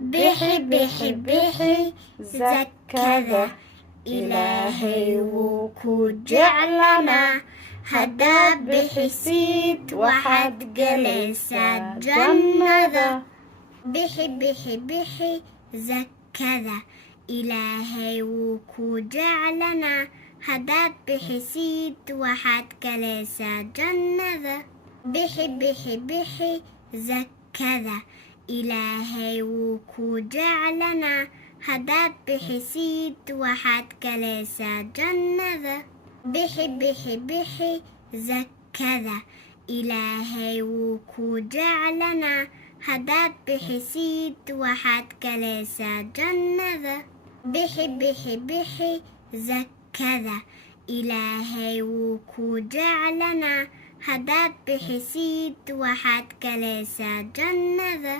bixi bixi bixi zakada ilaahay wuu ku jeclanaa haddaad bixisid waxaad gelaysaa jannada bixi bixi bixi zakada ilaahay wuu ku jeclanaa haddaad bixisid waxaad gelaysaa jannada bixi bixi bixi zakada ilaahay wuu ku jeclanaa haddaad bixisid waxaad gelaysaa jannada bixi bixi bixi zakada ilaahay wuu ku jeclanaa haddaad bixisid waxaad gelaysaa jannada bixi bixi bixi zakada ilaahay wuu ku jeclanaa haddaad bixisid waxaad gelaysaa jannada